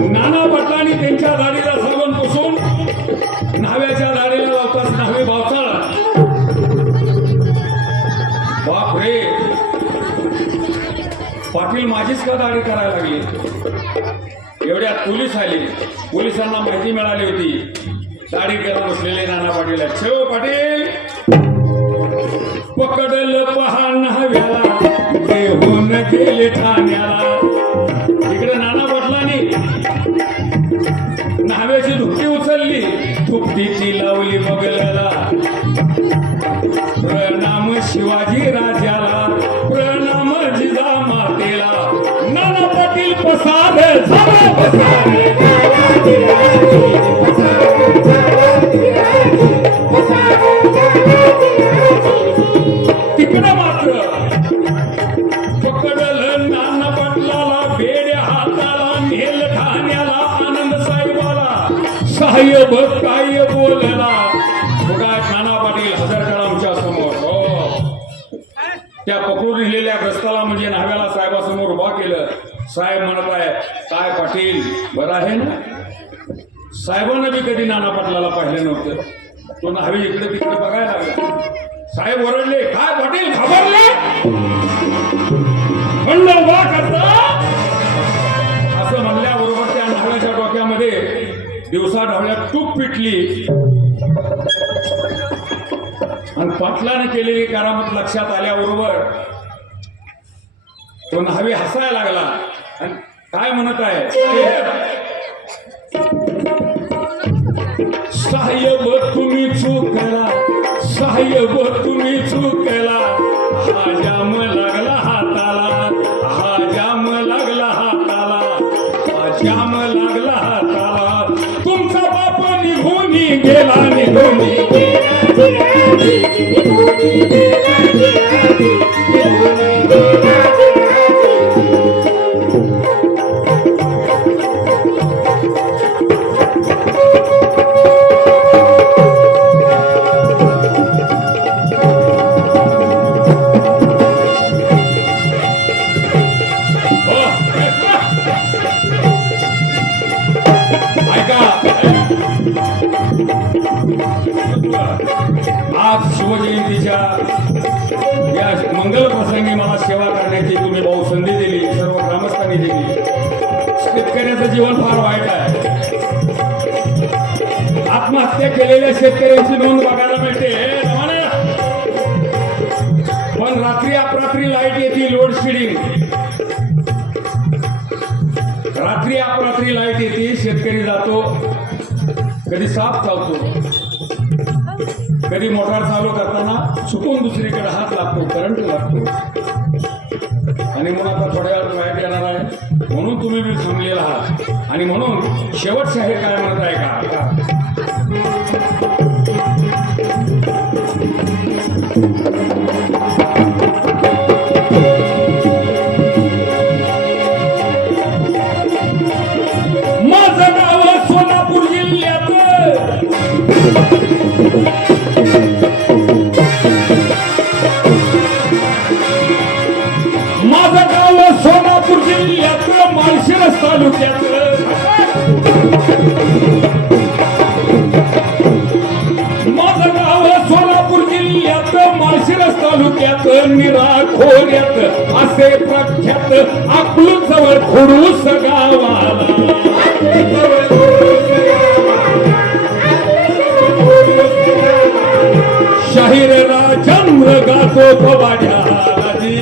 नाना पाटलांनी त्यांच्या दाढीला साबण पुसून न्हाव्याच्या दाढीला लावताच न्हावे भावचाळा. बाप रे, पाटील माझीच का दाढी करायला लागली. एवढ्यात पोलीस आले. पोलिसांना माहिती मिळाली होती दाढी करत बसलेले नाना पाटील. शेव पाटील पकडलं पहा न्हाव्याला, देहून गेले ठाण्याला. इकडे नाना पाटलांनी न्हाव्याची धुपटी उचलली, धुपटीची लावली बगलाला. प्रणाम शिवाजी राजाला, प्रणाम जिजा मातेला. नाना पाटील पसार झाला, तिकडं मात्र पकडलं नाना पाटलाला, बेड्या हाताला, नेल ठाण्याला. आनंद साहेबाला साहेब काय बोलला. बघा नाना पाटील हजर करा आमच्या समोर. त्या पकडून नेलेल्या ग्रस्ताला म्हणजे न्हाव्याला साहेबासमोर उभा केलं. साहेब म्हणत आहे, काय पाटील बरं आहे ना. साहेबांना बी कधी नाना पाटलाला पाहिलं नव्हतं. तो न्हावी इकडे तिकडे बघायला लागला. साहेब ओरडले, काय पाटील घाबरले, म्हणलं उभा करता. असं म्हणल्याबरोबर त्या न्हाव्याच्या डोक्यामध्ये दिवसा ढवळ्यात तूप पिटली. आणि पाटलाने केलेली करामत लक्षात आल्याबरोबर तो न्हावी हसायला लागला. आणि काय म्हणत आहे, साहेब तुम्ही चूकला, साहेब तुम्ही चूकला. हा जाम लागला हाताला, हा जाम लागला हाताला, हा जाम लागला हाताला. तुमचा बाप निघून गेला, निघून आज शिवजयंतीच्या या मंगल प्रसंगी मला सेवा करण्याची तुम्ही भाऊ संधी दिली, सर्व ग्रामस्थांनी दिली. शेतकऱ्याचं जीवन फार वाईट आहे. आत्महत्या केलेल्या शेतकऱ्यांची नोंद बघायला मिळते. पण रात्री अपरात्री लाईट येते, लोड शेडिंग. रात्री अपरात्री लाईट येते, शेतकरी जातो, कधी साप चावतो, कधी मोटार चालू करताना चुकून दुसरीकडे हात लागतो, करंट लागतो. आणि म्हणून आता थोड्या वेळात लाईट येणार आहे, म्हणून तुम्ही बी थांबलेला आहात. आणि म्हणून शेवट शाहीर काय म्हणत आहे का, माझं गाव सोलापूर जिल्ह्यात, माझं गाव सोलापूर जिल्ह्यात, माळशिरस तालुक्यात. माझं गाव सोलापूर जिल्ह्यात, माळशिरस तालुक्यात. खोऱ्यात निराखोऱ्यात असे प्रख्यात आपलं जवळ खुडूस गावाला शाहीर राजंद्र गातो पवाड्याला जी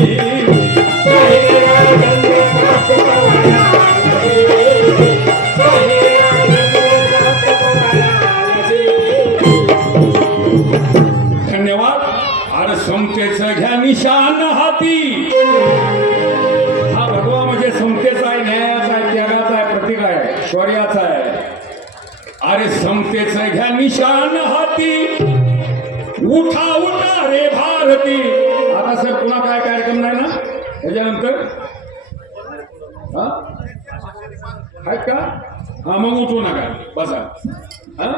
धन्यवाद. अरे समतेचं घ्या निशान हाती. हा भगवा म्हणजे समतेचा आहे, न्यायाचा आहे, त्यागाचा आहे, प्रतीक आहे, शौर्याचा आहे. अरे समतेचं घ्या निशान हाती, उठा उठा रे भारती. आता सर पुन्हा काय कार्यक्रम नाही ना त्याच्यानंतर? हा आहेत का? हा मग उठू नका, बसा. हा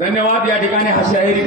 धन्यवाद. या ठिकाणी हा शाहिरी